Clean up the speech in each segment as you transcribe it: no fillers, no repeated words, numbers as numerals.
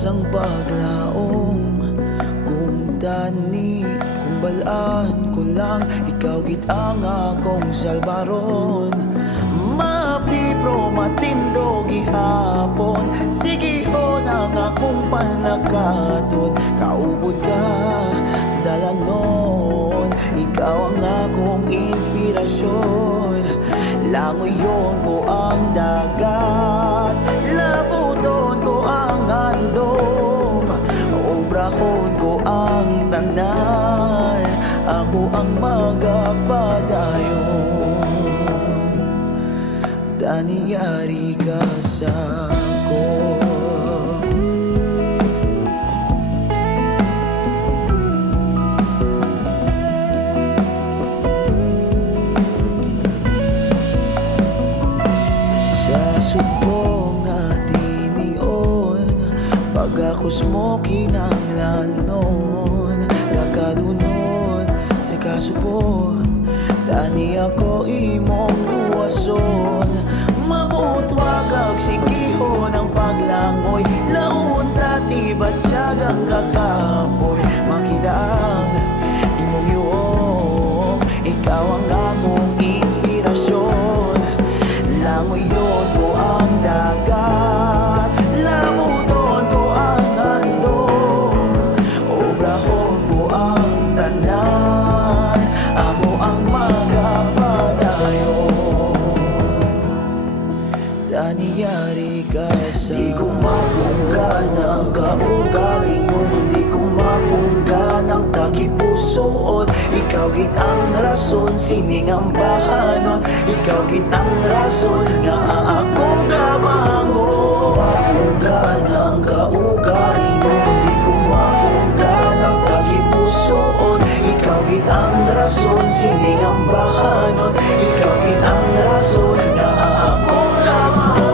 sang paglaom kung tani, kung balaan ko lang, ikaw gid ang akong salbaron. Mapdi pro matindo gihapon, sige on ang akong panlakaton. Kaubod ka sa dalanon, ikaw ang akong inspirasyon. Langoyon ko ang dagat, labuton ko ang andong, obrahon ko ang tanan, ako ang magapadayon. Taniyari ka sa ko. Subong natin iyon, pag ako's mo kinanglanon, kakalunod sa kasubo, tani ako imong luwason. Mabutwa kag sigihon ang paglangoy, laon tati batyagang kakapoy. Makita ang imong yuong, ikaw ang akong inspirasyon. Langoyon ko ang dagat, labuton ko ang andong, obrahon ko ang tanan, ako ang magapadayon. Taniyari ka sa di ko mapunggan ang kaugaling mo, di ko mapunggan ang tagipusoon. Ikaw gid ang rason, sining ang bahanon, ikaw gid ang rason na ako kabangon. Mapunggan ang kaugaling mo, di ko mapunggan ang tagipusoon. Ikaw gid ang rason, sining ang bahanon, ikaw gid ang rason na ako kabangon.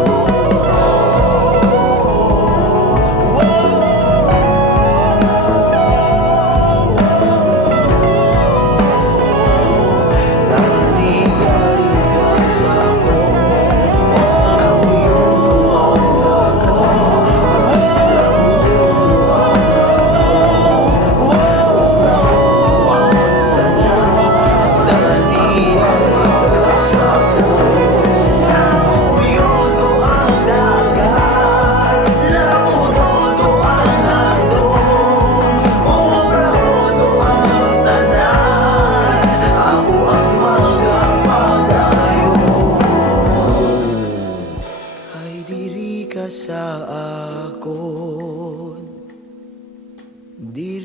Sa akon, di